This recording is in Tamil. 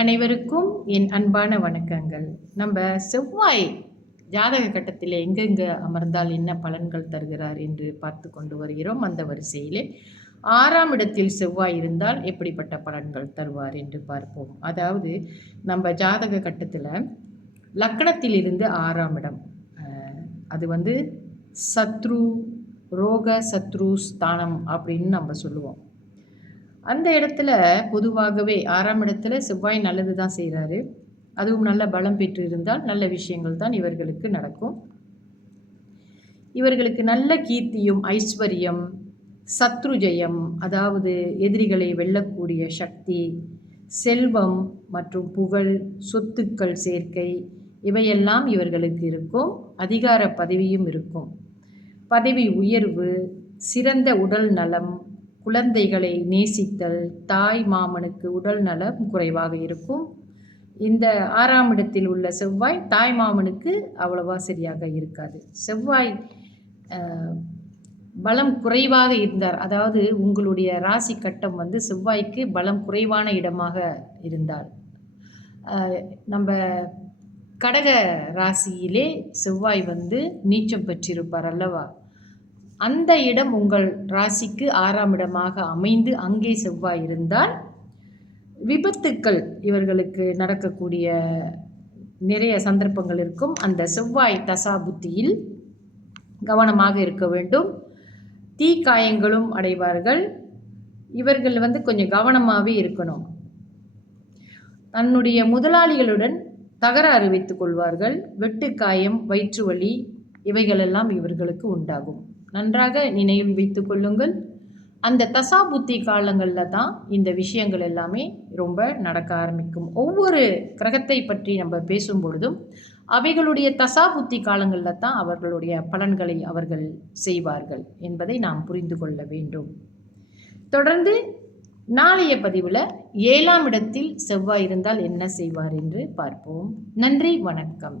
அனைவருக்கும் என் அன்பான வணக்கங்கள். நம்ம செவ்வாய் ஜாதக கட்டத்தில் எங்கெங்கே அமர்ந்தால் என்ன பலன்கள் தருகிறார் என்று பார்த்து கொண்டு வருகிறோம். அந்த வரிசையிலே 6ஆம் இடத்தில் செவ்வாய் இருந்தால் எப்படிப்பட்ட பலன்கள் தருவார் என்று பார்ப்போம். அதாவது நம்ம ஜாதக கட்டத்தில் லக்னத்தில் இருந்து 6ஆம் இடம், அது சத்ரு ரோக சத்ரு ஸ்தானம் அப்படின்னு நம்ம சொல்லுவோம். அந்த இடத்துல பொதுவாகவே 6ஆம் இடத்துல செவ்வாய் நல்லது தான் செய்கிறாரு. அதுவும் நல்ல பலம் பெற்று இருந்தால் நல்ல விஷயங்கள் தான் இவர்களுக்கு நடக்கும். இவர்களுக்கு நல்ல கீர்த்தியும் ஐஸ்வர்யம், சத்ரு ஜெயம், அதாவது எதிரிகளை வெல்லக்கூடிய சக்தி, செல்வம் மற்றும் புகழ், சொத்துக்கள் சேர்க்கை, இவையெல்லாம் இவர்களுக்கு இருக்கும். அதிகார பதவியும் இருக்கும். பதவி உயர்வு, சிறந்த உடல் நலம், குழந்தைகளை நேசித்தல், தாய் மாமனுக்கு உடல் நலம் குறைவாக இருக்கும். இந்த 6ஆம் இடத்தில் உள்ள செவ்வாய் தாய் மாமனுக்கு அவ்வளவா சரியாக இருக்காது. செவ்வாய் பலம் குறைவாக இருந்தார், அதாவது உங்களுடைய ராசி கட்டம் செவ்வாய்க்கு பலம் குறைவான இடமாக இருந்தால், நம்ம கடக ராசியிலே செவ்வாய் நீச்சம் பெற்றிருப்பார் அல்லவா, அந்த இடம் உங்கள் ராசிக்கு 6ஆம் இடமாக அமைந்து அங்கே செவ்வாய் இருந்தால் விபத்துக்கள் இவர்களுக்கு நடக்கக்கூடிய நிறைய சந்தர்ப்பங்கள் இருக்கும். அந்த செவ்வாய் தசா புத்தியில் கவனமாக இருக்க வேண்டும். தீக்காயங்களும் அடைவார்கள். இவர்கள் கொஞ்சம் கவனமாகவே இருக்கணும். தன்னுடைய முதலாளிகளுடன் தகராறு வைத்துக் கொள்வார்கள். வெட்டுக்காயம், வயிற்று வலி இவைகளெல்லாம் இவர்களுக்கு உண்டாகும். நன்றாக நினைவில் வைத்து கொள்ளுங்கள். அந்த தசாபுத்தி காலங்களில் தான் இந்த விஷயங்கள் எல்லாமே ரொம்ப நடக்க ஆரம்பிக்கும். ஒவ்வொரு கிரகத்தை பற்றி நம்ம பேசும் பொழுதும் அவைகளுடைய தசாபுத்தி காலங்களில் தான் அவர்களுடைய பலன்களை அவர்கள் செய்வார்கள் என்பதை நாம் புரிந்து கொள்ள வேண்டும். தொடர்ந்து நாளைய பதிவில் 7ஆம் இடத்தில் செவ்வாய் இருந்தால் என்ன செய்வார் என்று பார்ப்போம். நன்றி, வணக்கம்.